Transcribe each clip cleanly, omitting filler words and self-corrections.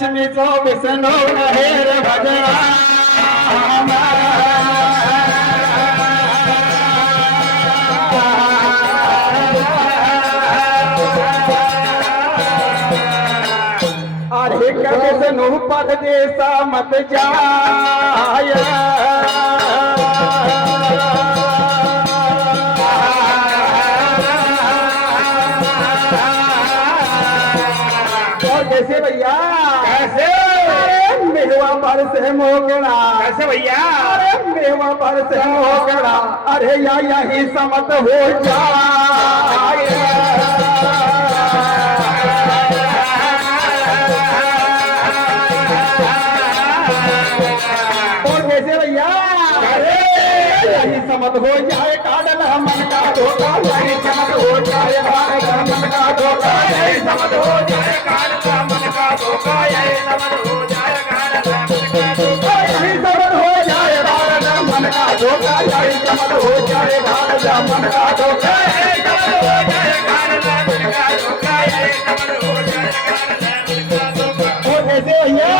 लक्ष्मीचो विष्णू हेर भजना अरे विष्णु पद देसा मत जाय कैसे भैया कैसे? अरे मेवा पर से मोगड़ा कैसे भैया? अरे मेवा पर से मोगड़ा अरे या यही समत हो जाए और कैसे भैया यही समत हो जाए काडल मन का धोखा यही समत हो जाए मन का धोखा यही समझ हो जाए काल मन का धोखा यही समझ हो जाए काल यही समत हो जाए मन का धोखा यही समत हो जाए मन का धोखा यही समझ हो जाए काल मन का धोखा यही समझ हो जाए काल मन का धोखा और कैसे भैया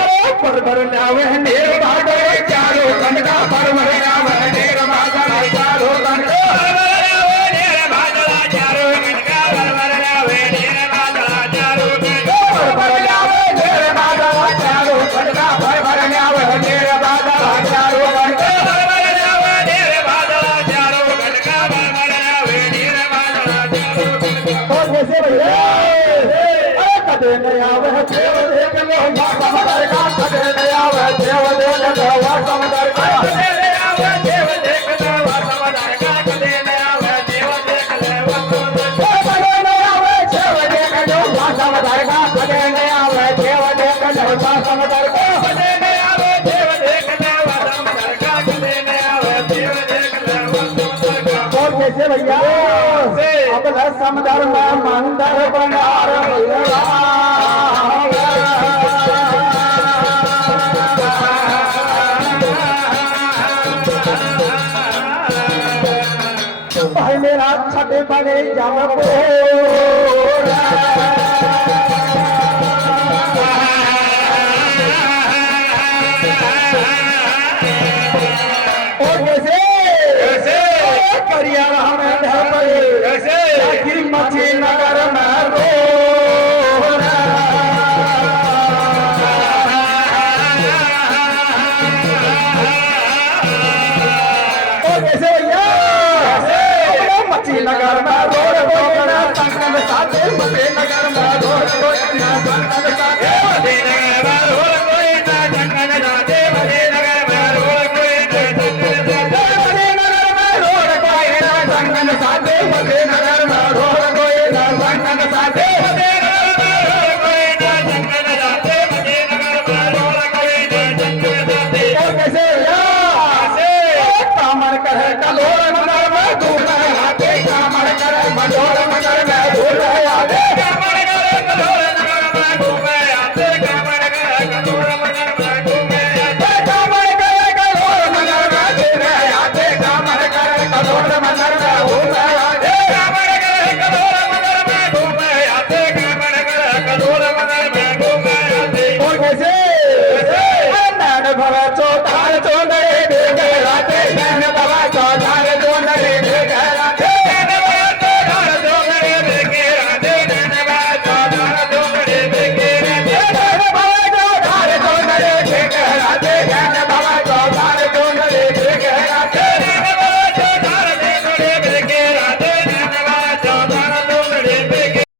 अरे पर नावे नेर भागो चारो मन का पर नावे नेर भागो चारो मन का कैसे भैया कदे नया वह देव देख लो समदर का कदे नया वह देव देख लो समदर का कदे नया वह देव देख लो समदर का कदे नया वह देव देख लो कदे नया वह देव देख लो समदर का कदे नया वह देव देख लो समदर का कदे नया वह देव देख लो समदर का कदे नया वह देव देख लो समदर का और कैसे भैया अब समदर में मंदिर बना मेरा छठे बने जब और कैसे करिया में कैसे मछली नगर में रो और कैसे भैया मछली नगर में रोड साथे मछली नगर में रोड साथे